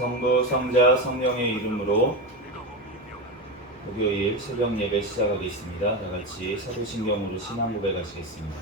성부, 성자, 성령의 이름으로 목요일 새벽 예배 시작하겠습니다. 다같이 사도신경으로 신앙 고백하시겠습니다.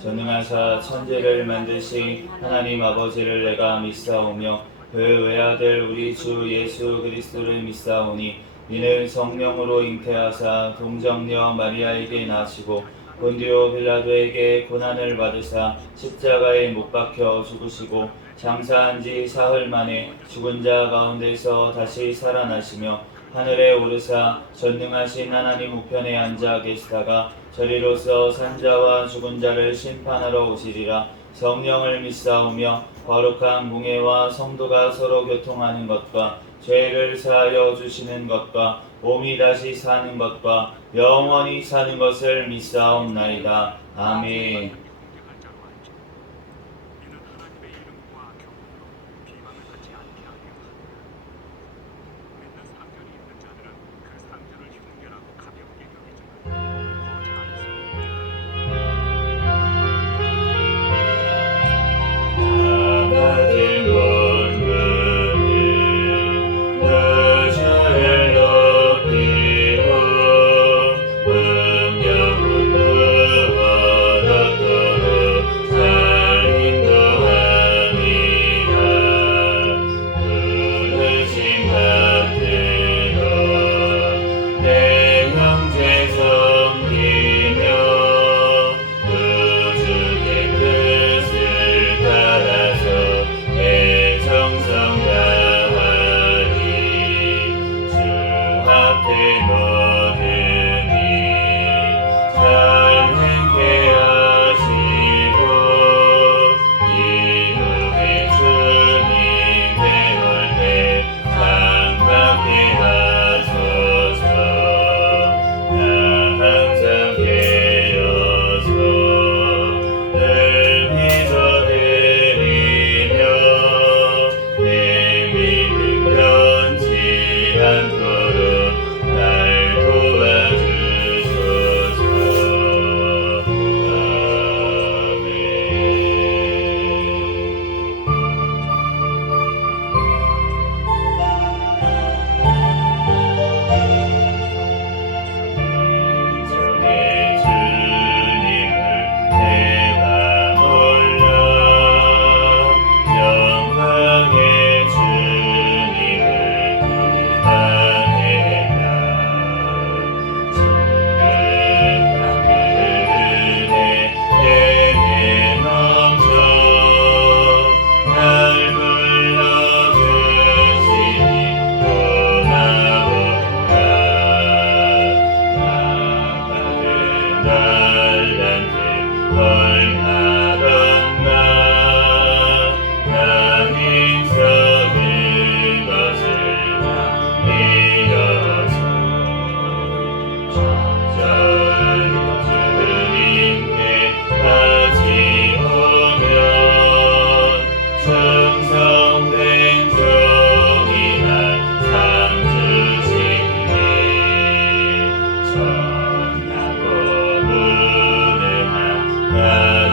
전능하사 천지를 만드신 하나님 아버지를 내가 믿사오며 그 외아들 우리 주 예수 그리스도를 믿사오니 이는 성령으로 잉태하사 동정녀 마리아에게 나시고 본디오 빌라도에게 고난을 받으사 십자가에 못 박혀 죽으시고 장사한 지 사흘 만에 죽은 자 가운데서 다시 살아나시며 하늘에 오르사 전능하신 하나님 우편에 앉아 계시다가 저리로서 산자와 죽은 자를 심판하러 오시리라. 성령을 믿사오며 거룩한 공예와 성도가 서로 교통하는 것과 죄를 사하여 주시는 것과 몸이 다시 사는 것과 영원히 사는 것을 믿사옵나이다. 아멘.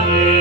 Yeah.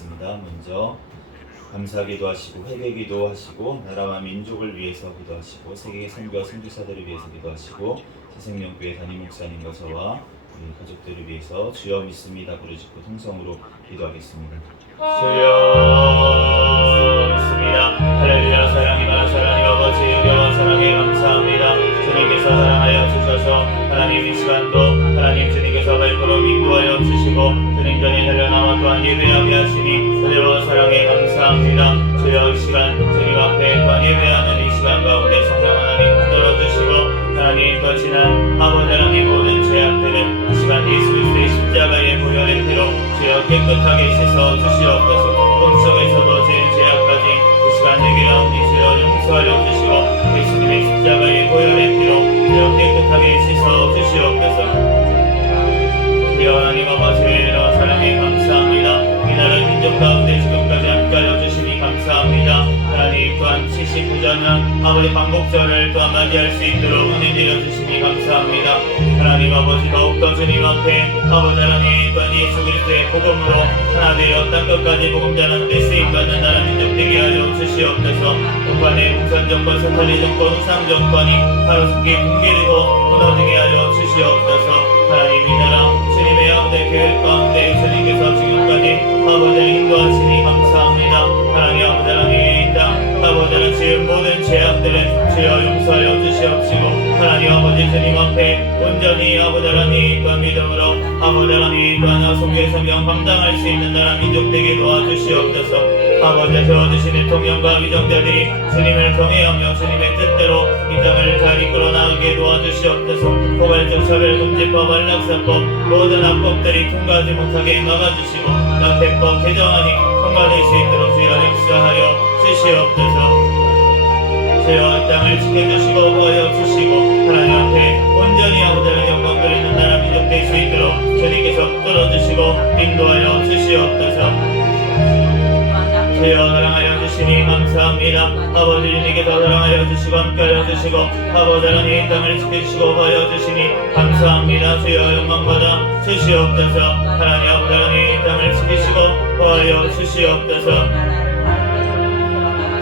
하겠습니다. 먼저 감사 기도하시고 회개 기도하시고 나라와 민족을 위해서 기도하시고 세계 선교와 선교사들을 위해서 기도하시고 새생명교회 담임 목사님과 저와 우리 가족들을 위해서 주여 믿습니다 부르짖고 통성으로 기도하겠습니다. 주여 믿습니다. 할렐루야. 사랑의 아버지 유명한 사랑에 감사합니다. 주님께서 사랑하여 주셔서 하나님 이 시간도 하나님 주님께서 발걸음 인도하여 주시고 주님 전에 달려나와 또한 예배하게 하시니 은혜와 사랑에 감사합니다. 주여 이 시간 주님 앞에 또한 예배하는 이 시간 가운데 성령 하나님 흔들어주시고 하나님 또 지난 아버지 하나님 모든 죄악들은 이 시간 예수 그리스도의 십자가의 보혈의 피로 주여 깨끗하게 씻어 주시옵소서. 꿈속에서도 제일 죄악까지 이 시간 해결하오니 주여 용서하여 주시고 예수님의 십자가의 보혈의 피로 주여 깨끗하게 씻어 주시옵소서. 주여 하나님 아버지의 사랑에 감사합니다. 이 나라 민족 가운데 지금까지 함께하여 주시니 감사합니다. 하나님 또한 79전은 아버지 반복절을 또한 맞이할 수 있도록 은혜 내려주시니 감사합니다. 하나님 아버지 더욱더 주님 앞에 아버지 하나님 또한 예수 그리스도의 복음으로 하나 되어 땅끝까지 복음 전하는데 쓰임받는 나라 민족 되게 하여 주시옵소서. 북한의 공산 정권, 사탄의 정권, 우상 정권이 하루속히 붕괴되고 무너지게 하여 주시옵소서. 하나님 이 나라 주님의 아버지 계획 가운데 주님께서 지금까지 아버지를 인도하시니 감사합니다. 하나님 아버지 하나님 이 땅 아버지를 지은 모든 죄악들은 주여 용서하여 주시옵시고 하나님 아버지 주님 앞에 온전히 아버지 하나님 또한 믿음으로 아버지 하나님 또한 성교의 사명 감당할 수 있는 나라 민족 되게 도와주시옵소서. 아버지 세워주신 통령과 위정자들이 주님을 경외하며 주님의 뜻대로 이 땅을 잘 이끌어 나가게 도와주시옵소서. 포괄적 차별금지법, 안락사법 모든 악법들이 통과하지 못하게 막아주시고 낭패법 개정안이 통과될 수 있도록 주여 역사하여 주시옵소서. 주여 이 땅을 지켜주시고 보여주시고 하나님 앞에 온전히 아버지의 영광 드리는 나라 민족 될 수 있도록 주님께서 끌어주시고 인도하여 주시옵소서. 주여 사랑하여 주시니 감사합니다. 아버지 주님께서 사랑하여 주시고 함께하여 주시고 아버지 하나님 이 땅을 지켜주시고 보여주시니 감사합니다. 주여 영광 받아 주시옵소서. 하나님 아버지 하나님 이 땅을 지키시고 보여주시옵소서.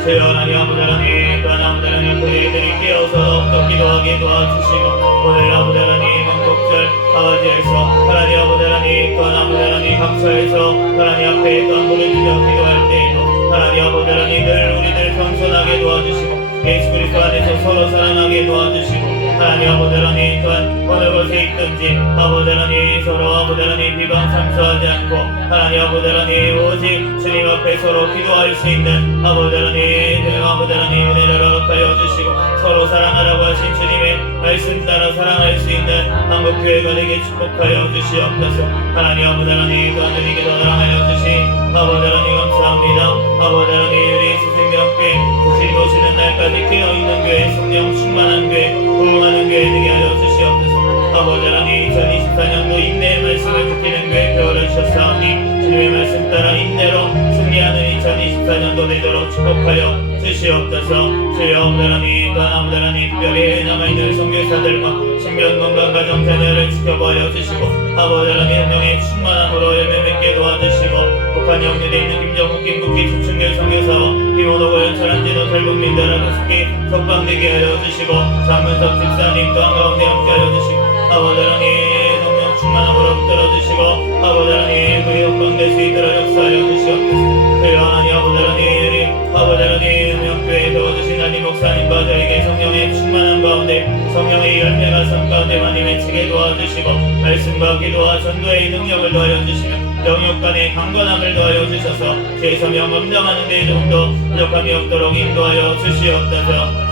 주여 하나님 아버지 하나님 또한 아버지 하나님 그들이 깨어서 또 기도하게 도와주시고 오늘 아버지 하나님 광복절 아버지에서 하나님 아버지 하나님 또한 아버지 하나님 감사해서 하나님 앞에 또한 부르짖어 기도할 때에도 하나님 아버지 하나님 늘 우리들 겸손하게 도와주시고 예수 그리스도 안에서 서로 사랑하게 도와주시고 하나님 아버지 하나님 또한 어느 곳에 있든지 아버지 하나님 서로 아버지 하나님 비방 상처하지 않고 하나님 아버지 하나님 오직 주님 앞에 서로 기도할 수 있는 아버지 하나님 은혜를 허락하여 주시고 서로 사랑하라고 하신 주님의 말씀 따라 사랑할 수 있는 한국교회가 되게 축복하여 주시옵소서. 하나님 아버지 하나님 또한 주님께서 사랑하여 주신 아버지 하나님 감사합니다. 아버지 하나님 우리 새생명교회 주님 오시는 날까지 깨어있는 교회 성령 충만한 교회 부흥하는 교회 되게 하여 주시옵소서. 아버지 하나님 2024년도 인내의 말씀을 지키는 교회 표를 주셨사오니 주님의 말씀 따라 인내로 승리하는 2024년도 되도록 축복하여 주시옵소서. 주여 하나님 또한 아버지 하나님 특별히 남아있는 선교사들과 신변 건강 가정 자녀를 지켜보여 주시고 아버지 하나님 성령의 충만함으로 열매 맺게 도와주시고 북한 영리되어 있는 김정국 김국기 주춘결 선교사와 김원호고 연철한지도 탈북민들 하나씩 석방되게 하여 주시고 장문석 집사님 또한 가운데 함께 하여 주시고 아버지 하나님 성령 충만함으로 붙들어 주시고 아버지 하나님 그리 석방될 수 있도록 역사하여 주시옵소서. 주여 하나님 아버지 하나님 아버지 하나님 명교회에 세워주신 하나님 목사님과 저에게 성령의 충만한 가운데 성령의 열매가 삶 가운데 많이 맺히게 도와주시고 말씀과 기도와 전도의 능력을 도와여 주시며 영역 간의 강건함을 도와여 주셔서 제 사명 감당하는 데 좀더 부족함이 없도록 인도하여 주시옵소서.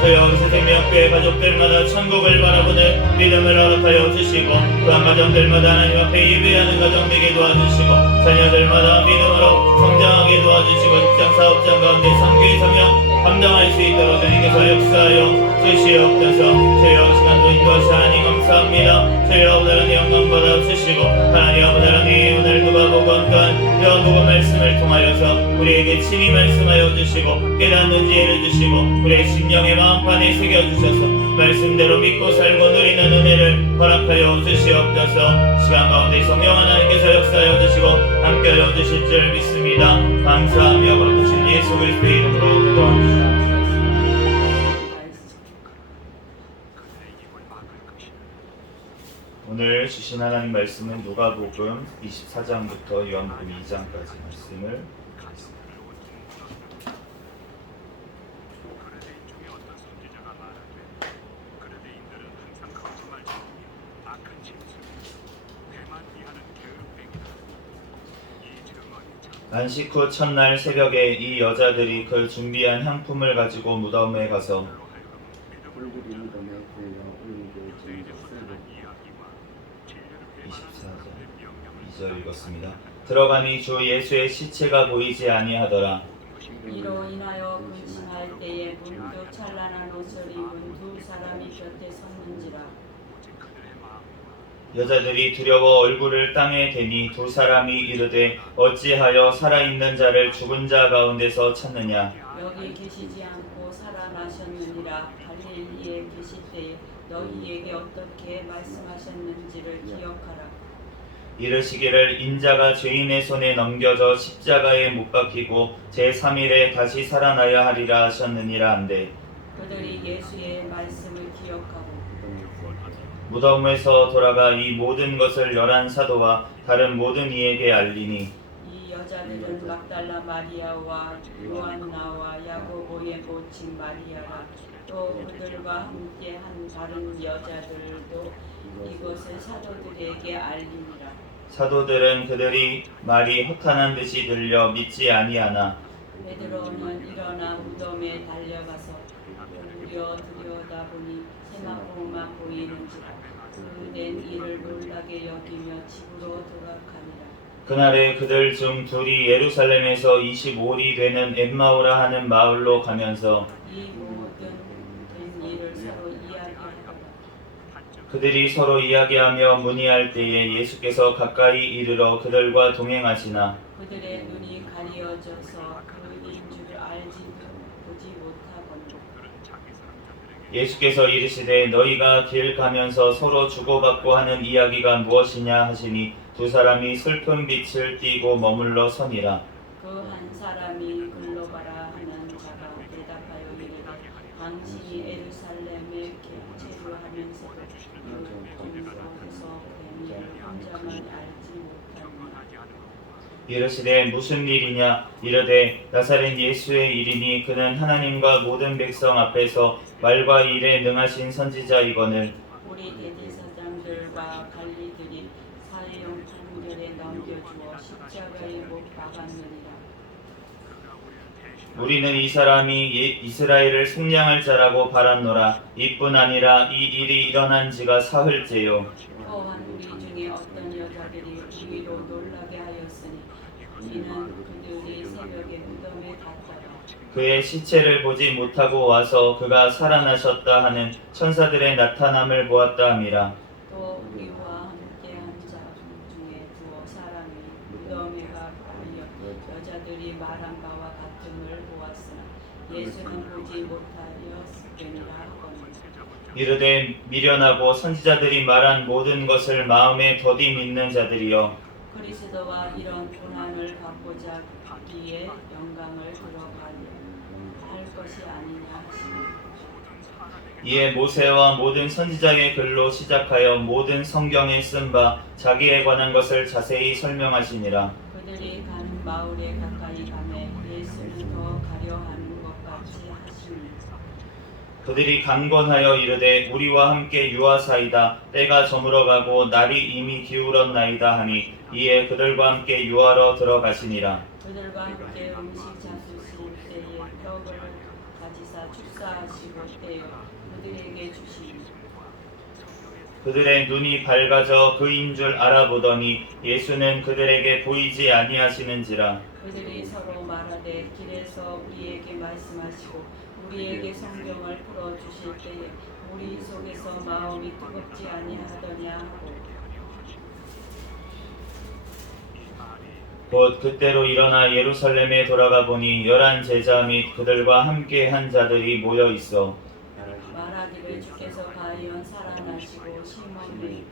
주여 새생명교회 가족들마다 천국을 바라보는 믿음을 허락하여 주시고 또한 가정들마다 하나님 앞에 예배하는 가정 되게 도와주시고 자녀들마다 믿음으로 성장하게 도와주시고 직장 사업장 가운데 선교의 사명 감당할 수 있도록 주님께서 역사하여 주시옵소서. 주여 시간도 인도하시 하나님 감사합니다. 받으시옵나이다. 주여 오늘은 영광 받아주시고 하나님 아버지 하나님 오늘 누가복음 또한 요한복음 말씀을 통하여서 우리에게 친히 말씀하여 주시고 깨닫는 지혜를 주시고 우리의 심령의 마음판에 새겨주셔서 말씀대로 믿고 살고 누리는 은혜를 허락하여 주시옵소서. 시간 가운데 성령 하나님께서 역사하여 주시고 함께하여 주실 줄 믿습니다. 감사하며 거룩하신 예수 그리스도의 이름으로 기도합니다. 오늘 주신 하나님 말씀은 누가복음 24장부터 요한복음 2장까지 말씀을 보겠습니다. 안식 후 첫날 새벽에 이 여자들이 그 준비한 향품을 가지고 무덤에 가서 24절 2절 읽었습니다. 들어가니 주 예수의 시체가 보이지 아니하더라. 이로 인하여 근심할 때에 문득 찬란한 옷을 입은 두 사람이 곁에 섰는지라. 여자들이 두려워 얼굴을 땅에 대니 두 사람이 이르되 어찌하여 살아있는 자를 죽은 자 가운데서 찾느냐. 여기 계시지 않고 살아나셨느니라. 갈릴리에 계실 때에 너희에게 어떻게 말씀하셨는지를 기억하라. 이르시기를 인자가 죄인의 손에 넘겨져 십자가에 못 박히고 제3일에 다시 살아나야 하리라 하셨느니라 한데 그들이 예수의 말씀을 기억하고 무덤에서 돌아가 이 모든 것을 11사도와 다른 모든 이에게 알리니 이 여자들은 막달라 마리아와 요한나와 야고보의 모친 마리아라. 또 그들과 함께 한 다른 여자들도 이것을 사도들에게 알리니라. 사도들은 그들이 말이 허탄한 듯이 들려 믿지 아니하나 베드로는 일어나 무덤에 달려가서 들여다보니 세마포만 보이는지라. 그된 이를 놀라게 여기며 집으로 돌아가니라. 그날에 그들 중 둘이 예루살렘에서 25일이 되는 엠마오라 하는 마을로 가면서 이 모든 된 일을 서로 이야기하더라. 그들이 서로 이야기하며 문의할 때에 예수께서 가까이 이르러 그들과 동행하시나 그들의 눈이 가리어져서 그인 줄 보지 못하거늘. 예수께서 이르시되 너희가 길 가면서 서로 주고받고 하는 이야기가 무엇이냐 하시니 두 사람이 슬픈 빛을 띠고 머물러 서니라. 그 한 사람이 글로바라 하는 자가 대답하여 이르되 당신이 예루살렘에 체류하면서도 요즘에서 뱀을 혼자만 알지 못하느냐. 이르시되 무슨 일이냐 이르되 나사렛 예수의 일이니 그는 하나님과 모든 백성 앞에서 말과 일에 능하신 선지자이거늘 우리 대제사장들과 관리들이 사형 판결에 넘겨주어 십자가에 못 박았느니라. 우리는 이 사람이 이스라엘을 속량할 자라고 바랐노라. 이뿐 아니라 이 일이 일어난 지가 사흘째요. 또한 우리 중에 어떤 여자들이 우리로 놀라게 하였으니 우리는 그들이 새벽에 무덤에 갔더라. 그의 시체를 보지 못하고 와서 그가 살아나셨다 하는 천사들의 나타남을 보았다 함이라. 또 우리와 함께한 자 중에 두어 사람이 무덤에 가보려 여자들이 말한 바와 같음을 보았으나 예수는 보지 못하였으니라 하거늘. 이르되 미련하고 선지자들이 말한 모든 것을 마음에 더디 믿는 자들이여 그리스도와 이런 고난을 받고자 하기에 영광을 들어가려 할 것이 아니냐 하시니 이에 모세와 모든 선지자의 글로 시작하여 모든 성경에 쓴 바 자기에 관한 것을 자세히 설명하시니라. 그들이 가는 마을에 가까이 가매 예수는 더 가려 하는 것 같이 하시니 그들이 강권하여 이르되 우리와 함께 유하사이다. 때가 저물어가고 날이 이미 기울었나이다 하니 이에 그들과 함께 유하러 들어가시니라. 그들과 함께 음식 잡수실 때에 떡을 가지사 축사하시고 떼어 그들에게 주시니 그들의 눈이 밝아져 그인 줄 알아보더니 예수는 그들에게 보이지 아니하시는지라. 그들이 서로 말하되 길에서 우리에게 말씀하시고 우리에게 성경을 풀어주실 때에 우리 속에서 마음이 뜨겁지 아니하더냐 하고 곧 그때로 일어나 예루살렘에 돌아가 보니 11 제자 및 그들과 함께 한 자들이 모여 있어 말하기를 주께서 과연 살아나시고 시몬에게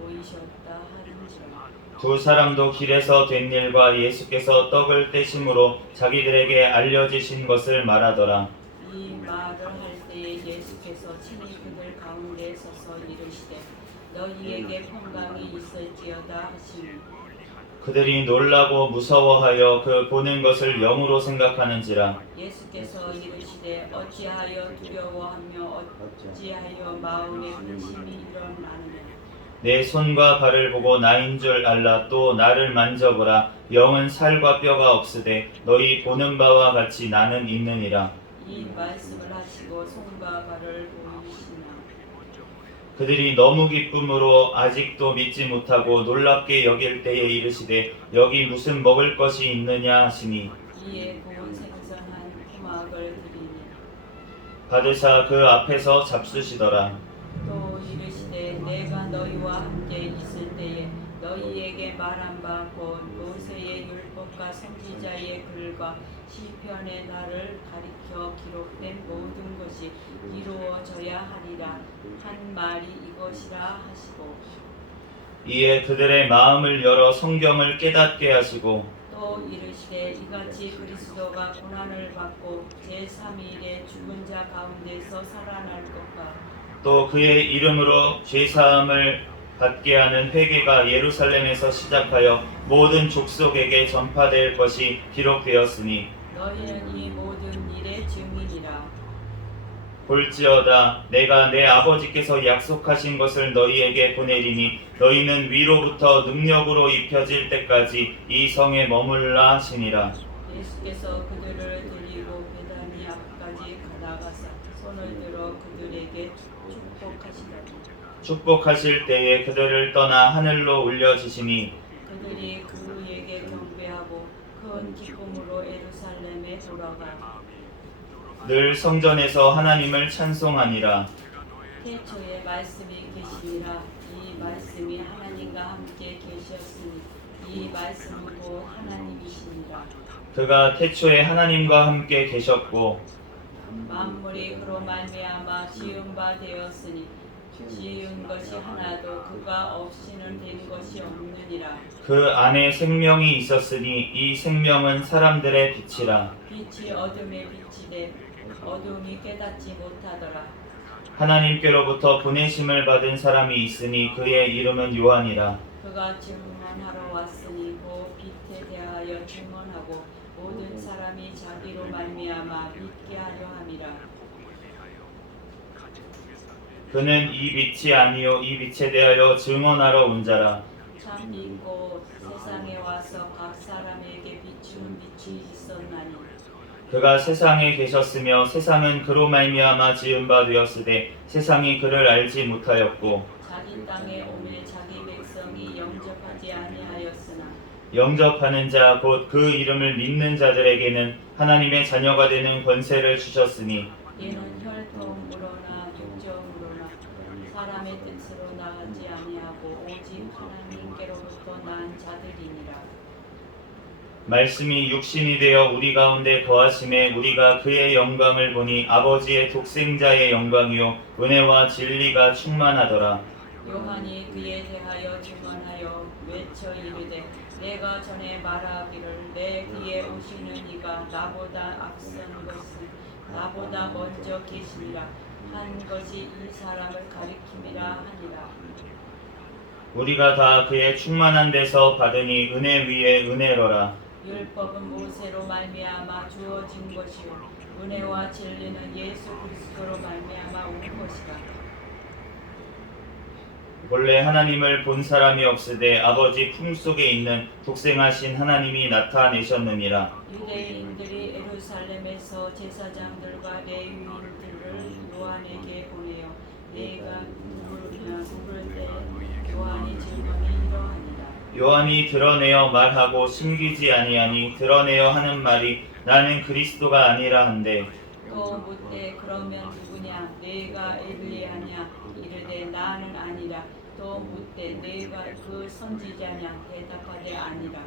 보이셨다 하는지라. 두 사람도 길에서 된 일과 예수께서 떡을 떼심으로 자기들에게 알려지신 것을 말하더라. 이 말을 할 때에 예수께서 친히 그들 가운데 서서 이르시되 너희에게 평강이 있을지어다 하시니 그들이 놀라고 무서워하여 그 보는 것을 영으로 생각하는지라. 예수께서 이르시되 어찌하여 두려워하며 어찌하여 마음에 근심이 일어나느냐. 내 손과 발을 보고 나인 줄 알라. 또 나를 만져보라. 영은 살과 뼈가 없으되 너희 보는 바와 같이 나는 있느니라. 이 말씀을 하시고 손과 발을 보이시나. 그들이 너무 기쁨으로 아직도 믿지 못하고 놀랍게 여길 때에 이르시되 여기 무슨 먹을 것이 있느냐 하시니 이에 구운 생선한 토막을 드리니 받으사 그 앞에서 잡수시더라. 또 이르시되 내가 너희와 함께 있을 때에 너희에게 말한 바 곧 모세의 율법과 선지자의 글과 시편의 나를 가리켜 기록된 모든 것이 이루어져야 하리라 한 말이 이것이라 하시고 이에 그들의 마음을 열어 성경을 깨닫게 하시고 또 이르시되 이같이 그리스도가 고난을 받고 제3일에 죽은 자 가운데서 살아날 것과 또 그의 이름으로 죄사함을 받게 하는 회개가 예루살렘에서 시작하여 모든 족속에게 전파될 것이 기록되었으니 너희는 이 모든 일의 증인이라. 볼지어다 내가 내 아버지께서 약속하신 것을 너희에게 보내리니 너희는 위로부터 능력으로 입혀질 때까지 이 성에 머물라 하시니라. 예수께서 그들을 들이고 베다니 앞까지 가다가사 손을 들어 그들에게 축복하시더니 축복하실 때에 그들을 떠나 하늘로 올려지시니 그들이 그에게 경배하고 큰 기쁨으로 예루살렘에 돌아가 늘 성전에서 하나님을 찬송하니라. 태초에 말씀이 계시니라. 이 말씀이 하나님과 함께 계셨으니 이 말씀은 곧 하나님이시니라. 그가 태초에 하나님과 함께 계셨고 만물이 그로 말미암아 지은 바 되었으니 지은 것이 하나도 그가 없이는 된 것이 없느니라. 그 안에 생명이 있었으니 이 생명은 사람들의 빛이라. 빛이 어둠에 비치되 어둠이 깨닫지 못하더라. 하나님께로부터 보내심을 받은 사람이 있으니 그의 이름은 요한이라. 그가 증언하러 왔으니 그 빛에 대하여 증언하고 모든 사람이 자기로 말미암아 믿게 하려 함이라. 그는 이 빛이 아니요 이 빛에 대하여 증언하러 온 자라. 참 믿고 세상에 와서 각 사람에게 비추는 빛이 있었나니 그가 세상에 계셨으며 세상은 그로 말미암아 지은 바 되었으되 세상이 그를 알지 못하였고 자기 땅에 오매 자기 백성이 영접하지 아니하였으나 영접하는 자 곧 그 이름을 믿는 자들에게는 하나님의 자녀가 되는 권세를 주셨으니 이는 혈통으로나 육정으로나 사람의 뜻으로 나가지 아니하고 오직 하나님께로부터 난 자들이니라. 말씀이 육신이 되어 우리 가운데 거하심에 우리가 그의 영광을 보니 아버지의 독생자의 영광이요 은혜와 진리가 충만하더라. 요한이 그에 대하여 증언하여 외쳐 이르되 내가 전에 말하기를 내 뒤에 오시는 이가 나보다 앞선 것은 나보다 먼저 계시니라 한 것이 이 사람을 가리킴이라 하니라. 우리가 다 그의 충만한 데서 받으니 은혜 위에 은혜로라. 율법은 모세로 말미암아 주어진 것이요 은혜와 진리는 예수 그리스도로 말미암아 온 것이라. 본래 하나님을 본 사람이 없으되 아버지 품속에 있는 독생하신 하나님이 나타내셨느니라. 유대인들이 예루살렘에서 제사장들과 레위인들을 요한에게 보내어 내가 부를 때 요한이 증언이 이러하니라. 요한이 드러내어 말하고 숨기지 아니하니 드러내어 하는 말이 나는 그리스도가 아니라 한데 또 묻되 그러면 누구냐 내가 엘리야냐 이르되 나는 아니라. 또 묻되 내가 그 선지자냐 대답하되 아니라.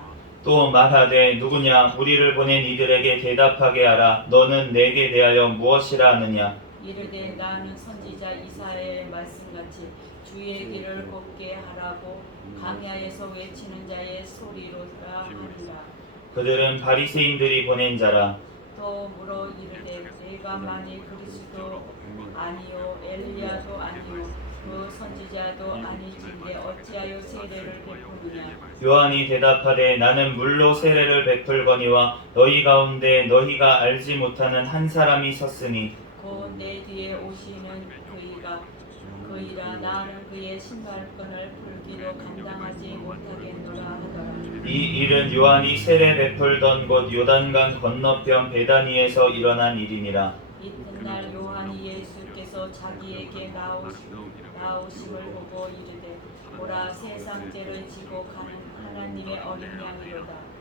또 말하되 누구냐 우리를 보낸 이들에게 대답하게 하라. 너는 내게 대하여 무엇이라 하느냐. 이르되 나는 선지자 이사야의 말씀같이 주의 길을 곱게 하라고 광야에서 외치는 자의 소리로라 하니라. 그들은 바리새인들이 보낸 자라. 또 물어 이르되 내가 만일 그리스도 아니요 엘리야도 아니요 그 선지자도 아니진데 어찌하여 세례를 베푸느냐. 요한이 대답하되 나는 물로 세례를 베풀거니와 너희 가운데 너희가 알지 못하는 한 사람이 섰으니 곧 내 뒤에 오시는 그이라 나는 그의 신발끈을 풀기도 감당하지 못하겠노라 하더라. 이 일은 요한이 세례 베풀던 곳 요단강 건너편 베다니에서 일어난 일이니라. 이튿날 요한이 예수께서 자기에게 나오심을 보고 이르되 보라 세상 죄를 지고 가는 하나님의 어린 양이로다.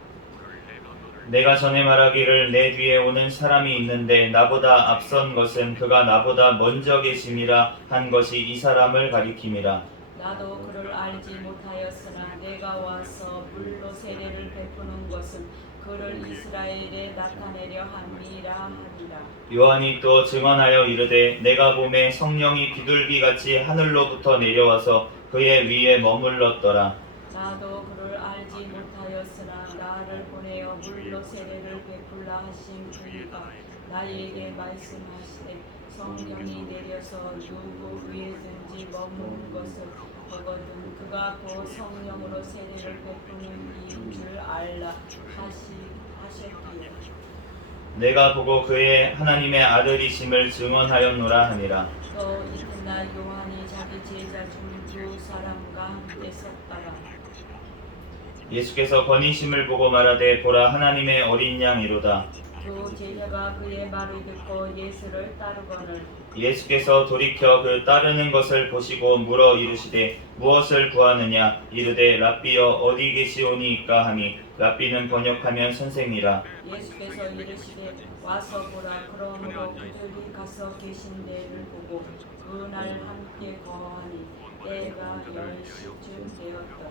내가 전에 말하기를 내 뒤에 오는 사람이 있는데 나보다 앞선 것은 그가 나보다 먼저 계심이라 한 것이 이 사람을 가리킴이라. 나도 그를 알지 못하였으나 내가 와서 물로 세례를 베푸는 것은 그를 이스라엘에 나타내려 함이라 하니라. 요한이 또 증언하여 이르되 내가 보매 성령이 비둘기같이 하늘로부터 내려와서 그의 위에 머물렀더라. 나도 그를 알지 못하였으나 나를 보내어 물로 세례를 베풀라 하신 그이가 나에게 말씀하시되 성령이 내려서 누구 위에든지 머무는 것을 보거든 그가 곧 성령으로 세례를 베푸는 이인 줄 알라 하셨기에 내가 보고 그의 하나님의 아들이심을 증언하였노라 하니라. 또 이튿날 요한이 자기 제자 중 두 사람과 함께 섰더라. 예수께서 건의심을 보고 말하되 보라 하나님의 어린 양이로다. 두 제자가 그의 말을 듣고 예수를 따르거늘 예수께서 돌이켜 그 따르는 것을 보시고 물어 이르시되 무엇을 구하느냐. 이르되 랍비여 어디 계시오니이까 하니 랍비는 번역하면 선생이라. 예수께서 이르시되 와서 보라. 그러므로 그들이 가서 계신 데를 보고 그날 함께 거하니 때가 10시쯤 되었더라.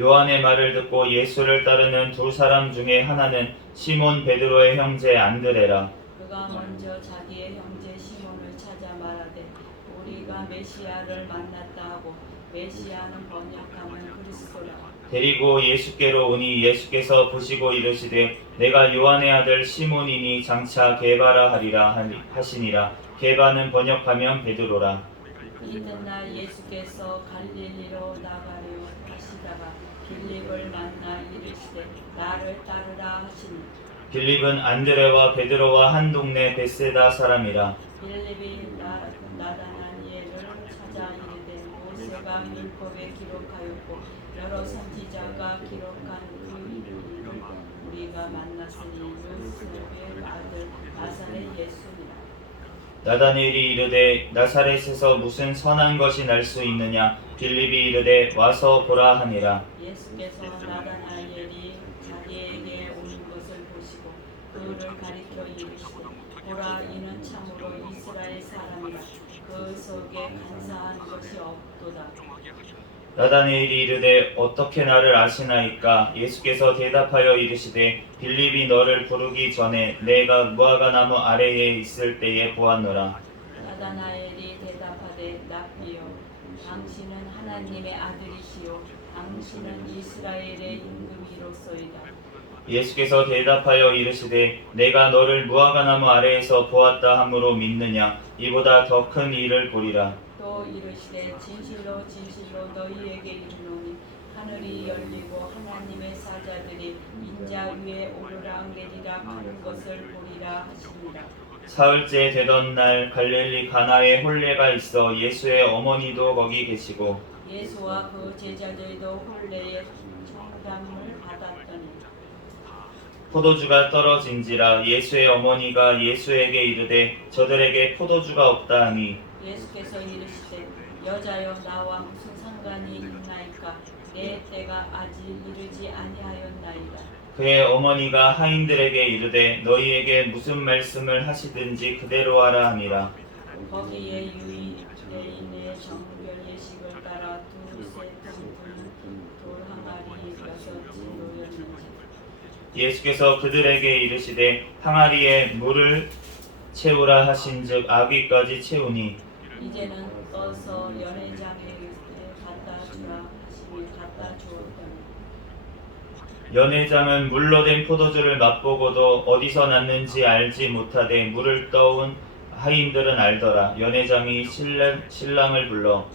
요한의 말을 듣고 예수를 따르는 두 사람 중에 하나는 시몬 베드로의 형제 안드레라. 그가 먼저 자기의 형제 시몬을 찾아 말하되 우리가 메시아를 만났다 하고 메시아는 번역하면 그리스도라. 데리고 예수께로 오니 예수께서 보시고 이르시되 내가 요한의 아들 시몬이니 장차 게바라 하리라 하시니라. 게바는 번역하면 베드로라. 이튿날 예수께서 갈릴리로 나가려 하시다가 빌립을 만나 이르시되 나를 따르라 하시니 빌립은 안드레와 베드로와 한 동네 베세다 사람이라. 빌립이 나다나엘을 찾아 이르되 모세가 율법에 기록하였고 여러 선지자가 기록한 그 이름을 우리가 만났으니 요셉의 아들 나사렛 예수니라. 나다니엘이 이르되 나사렛에서 무슨 선한 것이 날 수 있느냐. 빌립이 이르되 와서 보라 하니라. 예수께서 나다나엘이 자기에게 오는 것을 보시고 그를 가리켜 이르시되 보라 이는 참으로 이스라엘 사람이라. 그 속에 간사한 것이 없도다. 나다니엘이 이르되 어떻게 나를 아시나이까. 예수께서 대답하여 이르시되 빌립이 너를 부르기 전에 내가 무화과 나무 아래에 있을 때에 보았노라. 나다나엘이 대답하되 랍비여 당신은 하나님의 아들이시요 당신은 이스라엘의 임금이로소이다. 예수께서 대답하여 이르시되 내가 너를 무화과 나무 아래에서 보았다 함으로 믿느냐. 이보다 더 큰 일을 보리라. 또 이르시되 진실로 진실로 너희에게 이르노니 하늘이 열리고 하나님의 사자들이 인자 위에 오르락 내리락 하는 것을 보리라 하시니라. 사흘째 되던 날 갈릴리 가나에 혼례가 있어 예수의 어머니도 거기 계시고 예수와 그 제자들도 혼례의 청담을 받았더니 포도주가 떨어진지라. 예수의 어머니가 예수에게 이르되 저들에게 포도주가 없다 하니 예수께서 이르시되 여자여 나와 무슨 상관이 있나이까 내 때가 아직 이르지 아니하였나이다. 그의 어머니가 하인들에게 이르되 너희에게 무슨 말씀을 하시든지 그대로 하라 하니라. 거기에 유대인의 정별 예식을 따라 두세 돌 항아리 6진로였는지. 예수께서 그들에게 이르시되 항아리에 물을 채우라 하신즉 아귀까지 채우니 이제는 떠서 연회장에게 갖다 주라 하시니 갖다 주었더니 연회장은 물로 된 포도주를 맛보고도 어디서 났는지 알지 못하되 물을 떠온 하인들은 알더라. 연회장이 신랑을 불러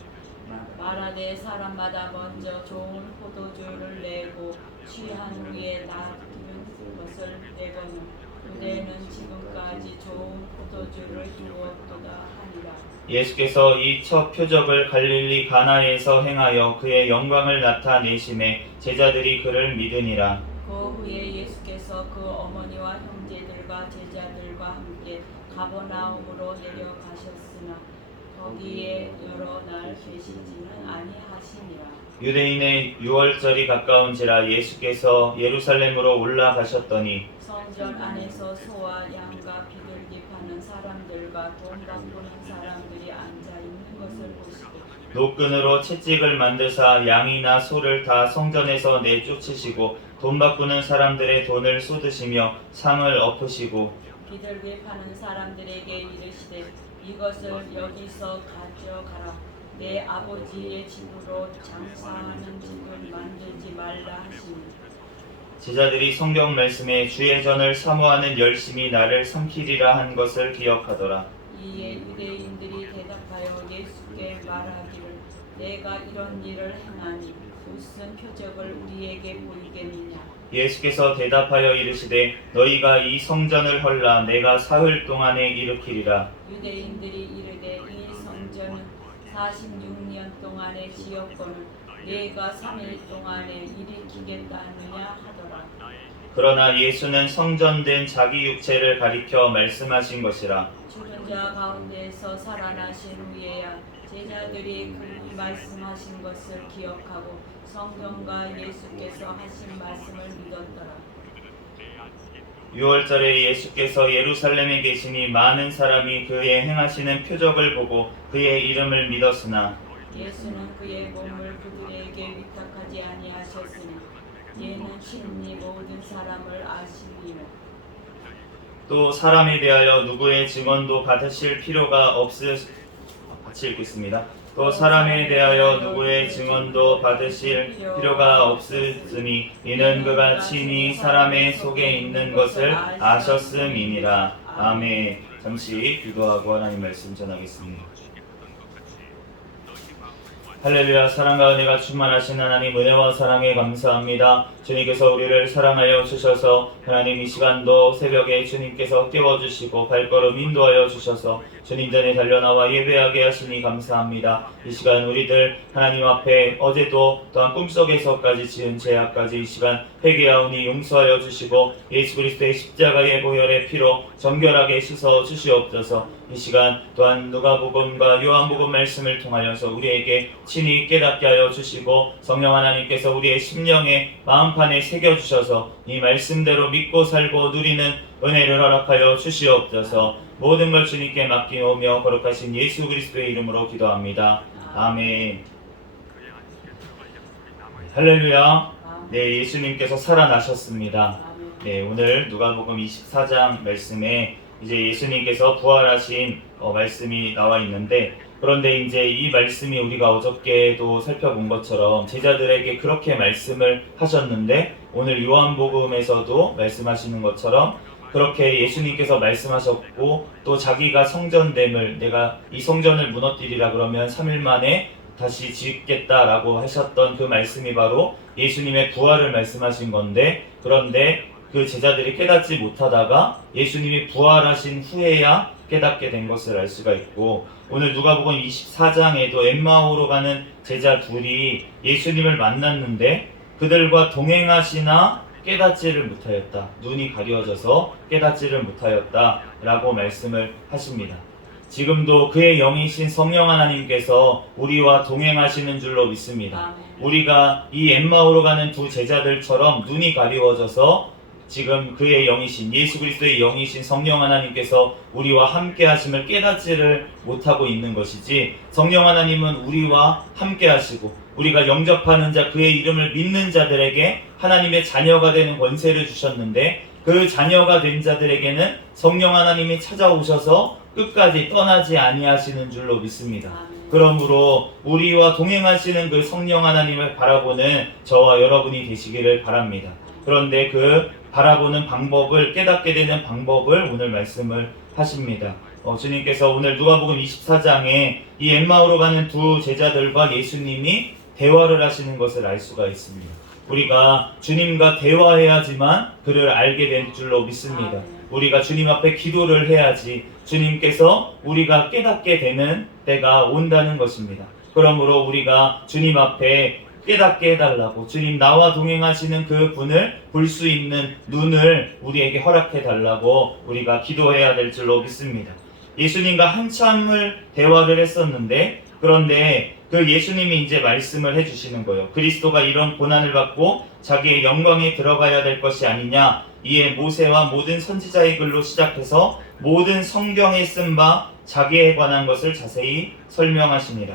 말하되 사람마다 먼저 좋은 포도주를 내고 취한 후에 놔두는 것을 내거늘 그대는 지금까지 좋은 포도주를 두었도다 하니라. 예수께서 이 첫 표적을 갈릴리 가나에서 행하여 그의 영광을 나타내심에 제자들이 그를 믿으니라. 그 후에 예수께서 그 어머니와 형제들과 제자들과 함께 가버나움으로 내려가셨으나 거기에 여러 날 계시지는 아니하시니라. 유대인의 유월절이 가까운지라 예수께서 예루살렘으로 올라가셨더니 성전 안에서 소와 양과 비둘기 파는 사람들과 돈 바꾸는 사람들이 앉아 있는 것을 보시고 노끈으로 채찍을 만드사 양이나 소를 다 성전에서 내쫓으시고 돈 바꾸는 사람들의 돈을 쏟으시며 상을 엎으시고 비둘기 파는 사람들에게 이르시되 이것을 여기서 가져가라. 내 아버지의 집으로 장사하는 집을 만들지 말라 하시니 제자들이 성경 말씀에 주의 전을 사모하는 열심이 나를 삼키리라 한 것을 기억하더라. 이에 유대인들이 대답하여 예수께 말하기를 내가 이런 일을 행하니 무슨 표적을 우리에게 보이겠느냐. 예수께서 대답하여 이르시되 너희가 이 성전을 헐라 내가 사흘 동안에 일으키리라. 유대인들이 이르되 이 성전은 46년 동안의 지었거늘 내가 3일 동안에 일으키겠다느냐 하더라. 그러나 예수는 성전된 자기 육체를 가리켜 말씀하신 것이라. 죽은 자 가운데서 살아나신 후에야 제자들이 그 말씀하신 것을 기억하고 성경과 예수께서 하신 말씀을 믿었더라. 유월절에 예수께서 예루살렘에 계시니 많은 사람이 그의 행하시는 표적을 보고 그의 이름을 믿었으나 예수는 그의 몸을 그들에게 위탁하지 아니하셨으니 얘는 친히 모든 사람을 아시니라. 또 사람에 대하여 누구의 증언도 받으실 필요가 같이 읽겠습니다. 또 사람에 대하여 누구의 증언도 받으실 필요가 없으니 이는 그가 친히 사람의 속에 있는 것을 아셨음이니라. 아멘. 잠시 기도하고 하나님 말씀 전하겠습니다. 할렐루야. 사랑과 은혜가 충만하신 하나님 은혜와 사랑에 감사합니다. 주님께서 우리를 사랑하여 주셔서 하나님 이 시간도 새벽에 주님께서 깨워주시고 발걸음 인도하여 주셔서 주님 전에 달려나와 예배하게 하시니 감사합니다. 이 시간 우리들 하나님 앞에 어제도 또한 꿈속에서까지 지은 죄악까지 이 시간 회개하오니 용서하여 주시고 예수 그리스도의 십자가의 보혈의 피로 정결하게 씻어 주시옵소서. 이 시간 또한 누가복음과 요한복음 말씀을 통하여서 우리에게 친히 깨닫게 하여 주시고 성령 하나님께서 우리의 심령에 마음판에 새겨주셔서 이 말씀대로 믿고 살고 누리는 은혜를 허락하여 주시옵소서. 모든 걸 주님께 맡기오며 거룩하신 예수 그리스도의 이름으로 기도합니다. 아멘. 할렐루야. 네, 예수님께서 살아나셨습니다. 네, 오늘 누가복음 24장 말씀에 이제 예수님께서 부활하신 말씀이 나와 있는데, 그런데 이제 이 말씀이 우리가 어저께도 살펴본 것처럼 제자들에게 그렇게 말씀을 하셨는데 오늘 요한복음에서도 말씀하시는 것처럼 그렇게 예수님께서 말씀하셨고 또 자기가 성전됨을 내가 이 성전을 무너뜨리라 그러면 3일 만에 다시 짓겠다라고 하셨던 그 말씀이 바로 예수님의 부활을 말씀하신 건데, 그런데 그 제자들이 깨닫지 못하다가 예수님이 부활하신 후에야 깨닫게 된 것을 알 수가 있고, 오늘 누가복음 24장에도 엠마오로 가는 제자 둘이 예수님을 만났는데 그들과 동행하시나 깨닫지를 못하였다. 눈이 가려져서 깨닫지를 못하였다 라고 말씀을 하십니다. 지금도 그의 영이신 성령 하나님께서 우리와 동행하시는 줄로 믿습니다. 우리가 이 엠마오로 가는 두 제자들처럼 눈이 가리워져서 지금 그의 영이신 예수 그리스도의 영이신 성령 하나님께서 우리와 함께 하심을 깨닫지를 못하고 있는 것이지, 성령 하나님은 우리와 함께 하시고 우리가 영접하는 자, 그의 이름을 믿는 자들에게 하나님의 자녀가 되는 권세를 주셨는데, 그 자녀가 된 자들에게는 성령 하나님이 찾아오셔서 끝까지 떠나지 아니하시는 줄로 믿습니다. 그러므로 우리와 동행하시는 그 성령 하나님을 바라보는 저와 여러분이 되시기를 바랍니다. 그런데 그 바라보는 방법을, 깨닫게 되는 방법을 오늘 말씀을 하십니다. 주님께서 오늘 누가복음 24장에 이 엠마오로 가는 두 제자들과 예수님이 대화를 하시는 것을 알 수가 있습니다. 우리가 주님과 대화해야지만 그를 알게 될 줄로 믿습니다. 우리가 주님 앞에 기도를 해야지 주님께서 우리가 깨닫게 되는 때가 온다는 것입니다. 그러므로 우리가 주님 앞에 깨닫게 해달라고, 주님 나와 동행하시는 그 분을 볼 수 있는 눈을 우리에게 허락해 달라고 우리가 기도해야 될 줄로 믿습니다. 예수님과 한참을 대화를 했었는데, 그런데 그 예수님이 이제 말씀을 해주시는 거예요. 그리스도가 이런 고난을 받고 자기의 영광에 들어가야 될 것이 아니냐. 이에 모세와 모든 선지자의 글로 시작해서 모든 성경에 쓴 바 자기에 관한 것을 자세히 설명하시니라.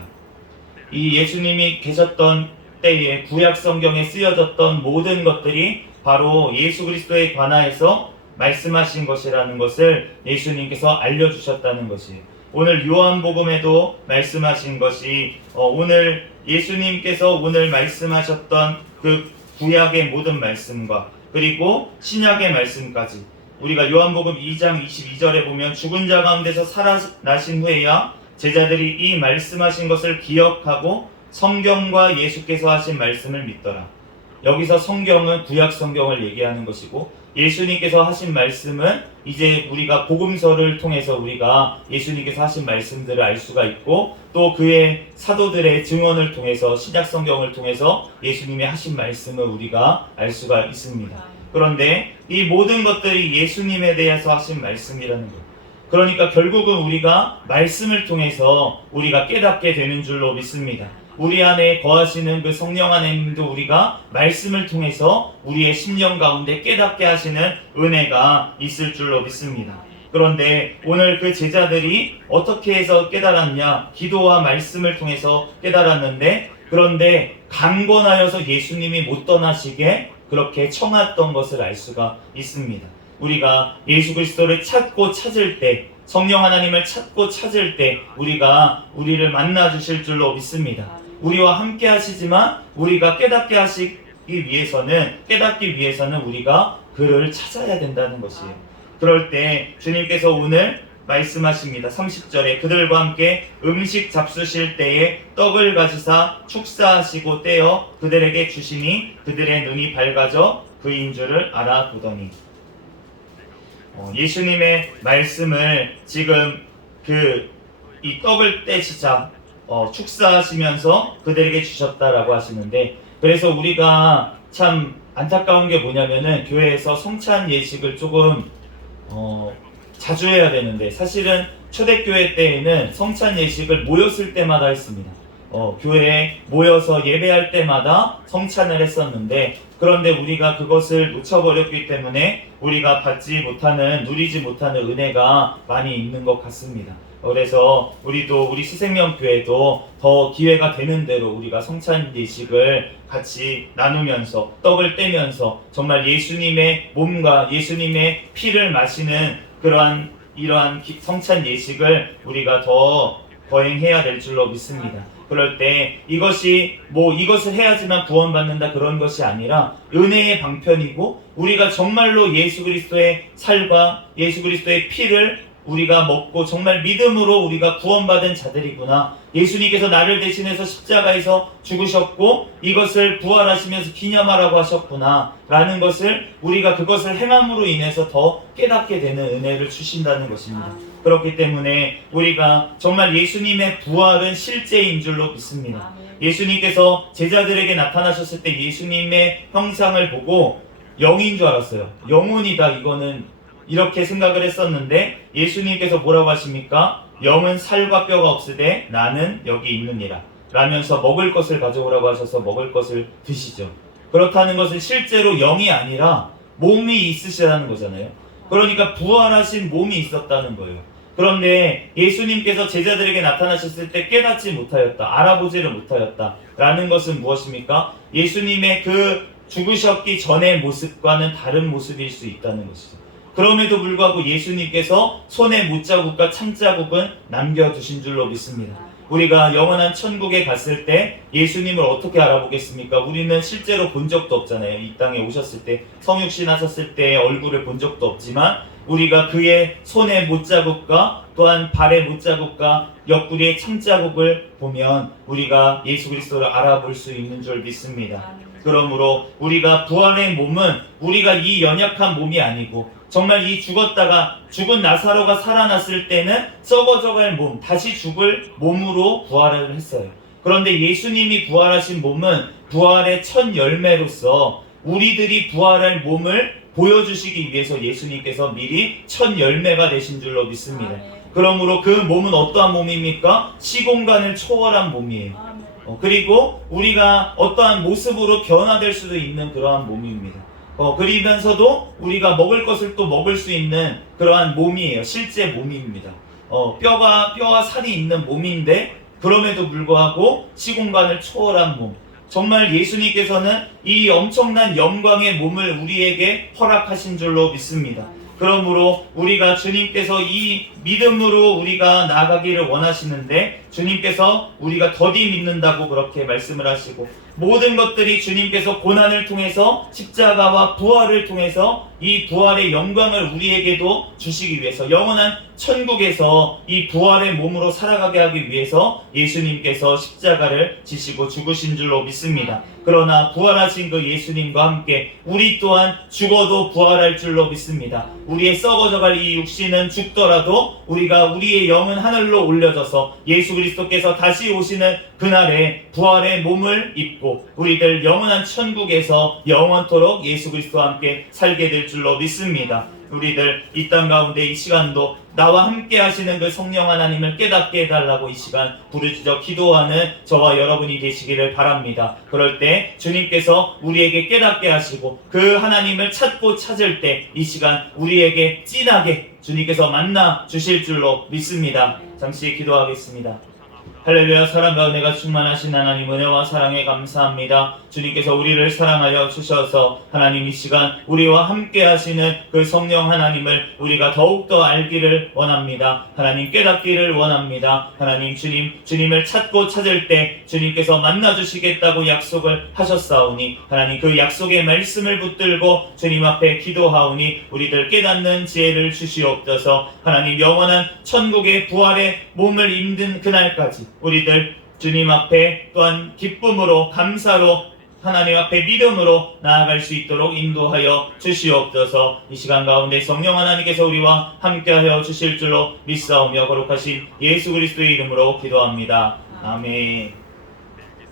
이 예수님이 계셨던 때에 구약 성경에 쓰여졌던 모든 것들이 바로 예수 그리스도에 관하여서 말씀하신 것이라는 것을 예수님께서 알려주셨다는 것이에요. 오늘 요한복음에도 말씀하신 것이 오늘 예수님께서 오늘 말씀하셨던 그 구약의 모든 말씀과 그리고 신약의 말씀까지, 우리가 요한복음 2장 22절에 보면 죽은 자 가운데서 살아나신 후에야 제자들이 이 말씀하신 것을 기억하고 성경과 예수께서 하신 말씀을 믿더라. 여기서 성경은 구약 성경을 얘기하는 것이고, 예수님께서 하신 말씀은 이제 우리가 복음서를 통해서 우리가 예수님께서 하신 말씀들을 알 수가 있고, 또 그의 사도들의 증언을 통해서 신약 성경을 통해서 예수님이 하신 말씀을 우리가 알 수가 있습니다. 그런데 이 모든 것들이 예수님에 대해서 하신 말씀이라는 것, 그러니까 결국은 우리가 말씀을 통해서 우리가 깨닫게 되는 줄로 믿습니다. 우리 안에 거하시는 그 성령 하나님도 우리가 말씀을 통해서 우리의 심령 가운데 깨닫게 하시는 은혜가 있을 줄로 믿습니다. 그런데 오늘 그 제자들이 어떻게 해서 깨달았냐? 기도와 말씀을 통해서 깨달았는데, 그런데 강권하여서 예수님이 못 떠나시게 그렇게 청했던 것을 알 수가 있습니다. 우리가 예수 그리스도를 찾고 찾을 때, 성령 하나님을 찾고 찾을 때 우리가 우리를 만나 주실 줄로 믿습니다. 우리와 함께 하시지만 우리가 깨닫기 위해서는 우리가 그를 찾아야 된다는 것이에요. 그럴 때 주님께서 오늘 말씀하십니다. 30절에 그들과 함께 음식 잡수실 때에 떡을 가지사 축사하시고 떼어 그들에게 주시니 그들의 눈이 밝아져 그인 줄을 알아보더니, 예수님의 말씀을 지금 이 떡을 떼시자 축사하시면서 그들에게 주셨다라고 하시는데, 그래서 우리가 참 안타까운 게 뭐냐면은 교회에서 성찬 예식을 조금 자주 해야 되는데, 사실은 초대교회 때에는 성찬 예식을 모였을 때마다 했습니다. 교회에 모여서 예배할 때마다 성찬을 했었는데, 그런데 우리가 그것을 놓쳐버렸기 때문에 우리가 누리지 못하는 은혜가 많이 있는 것 같습니다. 그래서 우리 시생명교회도 더 기회가 되는 대로 우리가 성찬 예식을 같이 나누면서 떡을 떼면서 정말 예수님의 몸과 예수님의 피를 마시는 이러한 성찬 예식을 우리가 더 거행해야 될 줄로 믿습니다. 그럴 때 이것을 해야지만 구원받는다 그런 것이 아니라 은혜의 방편이고, 우리가 정말로 예수 그리스도의 살과 예수 그리스도의 피를 우리가 먹고 정말 믿음으로 우리가 구원받은 자들이구나, 예수님께서 나를 대신해서 십자가에서 죽으셨고 이것을 부활하시면서 기념하라고 하셨구나 라는 것을 우리가 그것을 행함으로 인해서 더 깨닫게 되는 은혜를 주신다는 것입니다. 그렇기 때문에 우리가 정말 예수님의 부활은 실제인 줄로 믿습니다. 예수님께서 제자들에게 나타나셨을 때 예수님의 형상을 보고 영인 줄 알았어요. 영혼이다, 이거는 이렇게 생각을 했었는데 예수님께서 뭐라고 하십니까? 영은 살과 뼈가 없으되 나는 여기 있느니라 라면서 먹을 것을 가져오라고 하셔서 먹을 것을 드시죠. 그렇다는 것은 실제로 영이 아니라 몸이 있으시다는 거잖아요. 그러니까 부활하신 몸이 있었다는 거예요. 그런데 예수님께서 제자들에게 나타나셨을 때 깨닫지 못하였다, 알아보지를 못하였다 라는 것은 무엇입니까? 예수님의 그 죽으셨기 전의 모습과는 다른 모습일 수 있다는 것이죠. 그럼에도 불구하고 예수님께서 손에 못자국과 참자국은 남겨두신 줄로 믿습니다. 우리가 영원한 천국에 갔을 때 예수님을 어떻게 알아보겠습니까? 우리는 실제로 본 적도 없잖아요. 이 땅에 오셨을 때, 성육신 하셨을 때 얼굴을 본 적도 없지만 우리가 그의 손의 못자국과 또한 발의 못자국과 옆구리의 참자국을 보면 우리가 예수 그리스도를 알아볼 수 있는 줄 믿습니다. 그러므로 우리가 부활의 몸은 우리가 이 연약한 몸이 아니고 정말 이 죽은 나사로가 살아났을 때는 썩어져갈 몸, 다시 죽을 몸으로 부활을 했어요. 그런데 예수님이 부활하신 몸은 부활의 첫 열매로서 우리들이 부활할 몸을 보여주시기 위해서 예수님께서 미리 첫 열매가 되신 줄로 믿습니다. 그러므로 그 몸은 어떠한 몸입니까? 시공간을 초월한 몸이에요. 그리고 우리가 어떠한 모습으로 변화될 수도 있는 그러한 몸입니다. 그러면서도 우리가 먹을 것을 또 먹을 수 있는 그러한 몸이에요. 실제 몸입니다. 뼈와 살이 있는 몸인데 그럼에도 불구하고 시공간을 초월한 몸. 정말 예수님께서는 이 엄청난 영광의 몸을 우리에게 허락하신 줄로 믿습니다. 그러므로 우리가 주님께서 이 믿음으로 우리가 나아가기를 원하시는데 주님께서 우리가 더디 믿는다고 그렇게 말씀을 하시고 모든 것들이 주님께서 고난을 통해서 십자가와 부활을 통해서 이 부활의 영광을 우리에게도 주시기 위해서 영원한 천국에서 이 부활의 몸으로 살아가게 하기 위해서 예수님께서 십자가를 지시고 죽으신 줄로 믿습니다. 그러나 부활하신 그 예수님과 함께 우리 또한 죽어도 부활할 줄로 믿습니다. 우리의 썩어져갈 이 육신은 죽더라도 우리가 우리의 영은 하늘로 올려져서 예수 그리스도께서 다시 오시는 그날에 부활의 몸을 입고 우리들 영원한 천국에서 영원토록 예수 그리스도와 함께 살게 될 줄로 믿습니다. 우리들 이 땅 가운데 이 시간도 나와 함께 하시는 그 성령 하나님을 깨닫게 해달라고 이 시간 부르짖어 기도하는 저와 여러분이 되시기를 바랍니다. 그럴 때 주님께서 우리에게 깨닫게 하시고 그 하나님을 찾고 찾을 때 이 시간 우리에게 진하게 주님께서 만나 주실 줄로 믿습니다. 잠시 기도하겠습니다. 할렐루야. 사랑과 은혜가 충만하신 하나님, 은혜와 사랑에 감사합니다. 주님께서 우리를 사랑하여 주셔서 하나님 이 시간 우리와 함께 하시는 그 성령 하나님을 우리가 더욱더 알기를 원합니다. 하나님 깨닫기를 원합니다. 하나님 주님을 찾고 찾을 때 주님께서 만나주시겠다고 약속을 하셨사오니 하나님 그 약속의 말씀을 붙들고 주님 앞에 기도하오니 우리들 깨닫는 지혜를 주시옵소서. 하나님 영원한 천국의 부활의 몸을 입는 그날까지 우리들 주님 앞에 또한 기쁨으로 감사로 하나님 앞에 믿음으로 나아갈 수 있도록 인도하여 주시옵소서. 이 시간 가운데 성령 하나님께서 우리와 함께하여 주실 줄로 믿사오며 거룩하신 예수 그리스도의 이름으로 기도합니다. 아멘.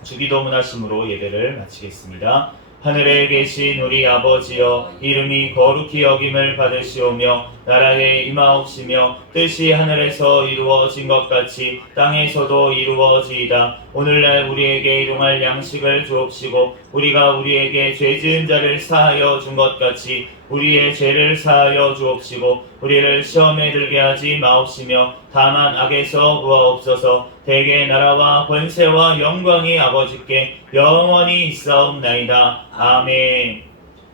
주기도 문하심으로 예배를 마치겠습니다. 하늘에 계신 우리 아버지여, 이름이 거룩히 여김을 받으시오며 나라에 임하옵시며 뜻이 하늘에서 이루어진 것 같이 땅에서도 이루어지이다. 오늘날 우리에게 일용할 양식을 주옵시고 우리가 우리에게 죄 지은 자를 사하여 준 것 같이 우리의 죄를 사하여 주옵시고 우리를 시험에 들게 하지 마옵시며 다만 악에서 구하옵소서. 대개 나라와 권세와 영광이 아버지께 영원히 있사옵나이다. 아멘.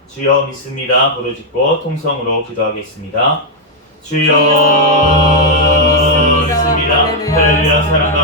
주여 믿습니다. 부르짖고 통성으로 기도하겠습니다. 주여 믿습니다. 할렐루야. 사랑과